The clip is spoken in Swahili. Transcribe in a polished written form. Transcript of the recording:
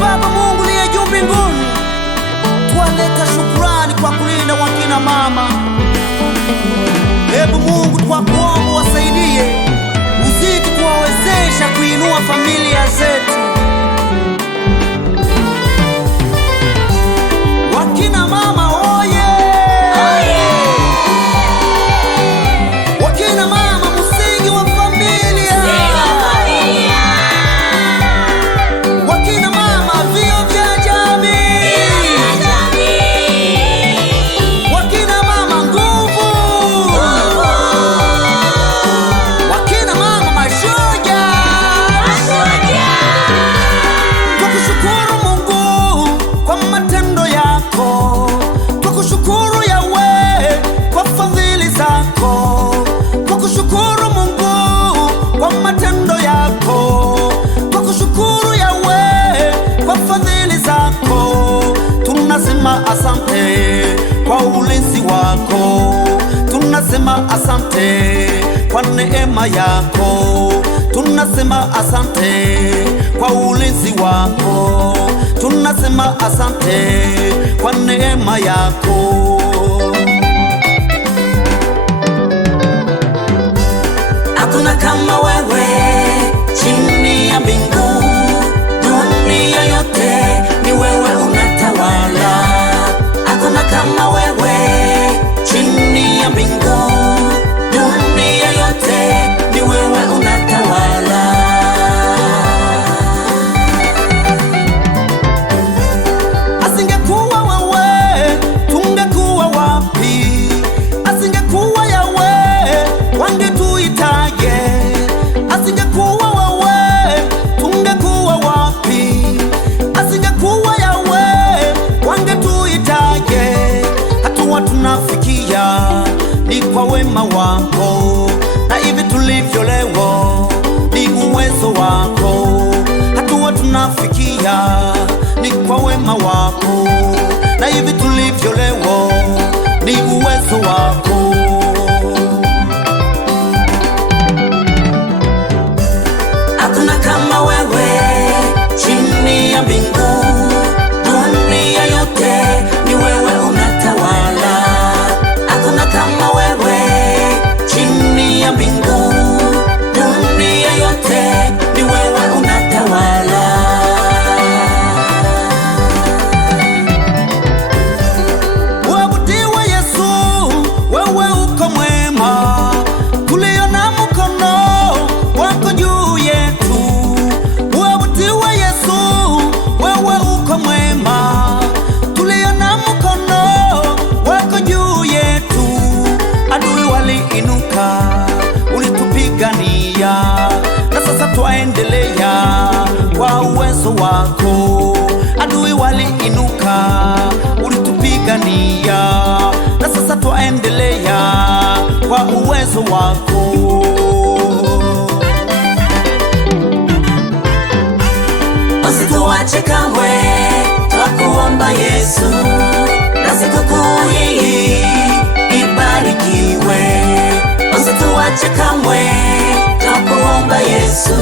Baba Mungu liye juu mbinguni, twaleta shukrani kwa kulinda wakina mama. Hebu Mungu twakuomba wasaidie, uzidi kuwawezesha kuinua familia zetu. Wakina mama oye! Wakina mama msingi wa familia. Wakina mama vio vya jamii. Wakina mama nguvu. Wakina mama mashujaa. Tukushukuru Mungu kwa matendo yako, tukushukuru Yahweh kwa fadhili zako, tukushukuru Mungu kwa matendo yako, tukushukuru Yahweh kwa fadhili zako. Tunasema asante kwa ulinzi wako, tunasema asante kwa neema yako, tunasema asante kwa ulinzi wako, tunasema asante kwa neema yako. Hakuna kama wewe chini ya mbingu, dunia yote ni wewe unatawala. Hakuna kama wewe chini ya mbingu, dunia yote ni wewe unatawala. Asingekuwa wewe tungekuwa wapi? Asingekuwa Yahweh wangetuitaje? Asingekuwa wewe tungekuwa wapi? Asingekuwa Yahweh wangetuitaje? Hatua tunafikia ni kwa wema wako, na hivi tulivyo leo ni uwezo wako. Hatua tunafikia ni kwa wema wako, na hivi tulivyo leo ni uwezo wako. Hakuna kama wewe chini ya mbingu, dunia yote ni wewe unatawala. Hakuna kama wewe chini ya mbingu, dunia yote ni wewe unatawala. Uabudiwe Yesu, wewe uko mwema, tuliona mkono wako juu yetu. Uabudiwe Yesu, wewe uko mwema, tuliona mkono wako juu yetu. Adui waliinuka, ulitupigania, na sasa twaendelea kwa uwezo wako. Adui waliinuka, ulitupigania, na sasa twaendelea kwa uwezo wako. Usituache kamwe, twakuomba Yesu, na sikukuu hii ibarikiwe. Usituache kamwe, twakuomba Yesu.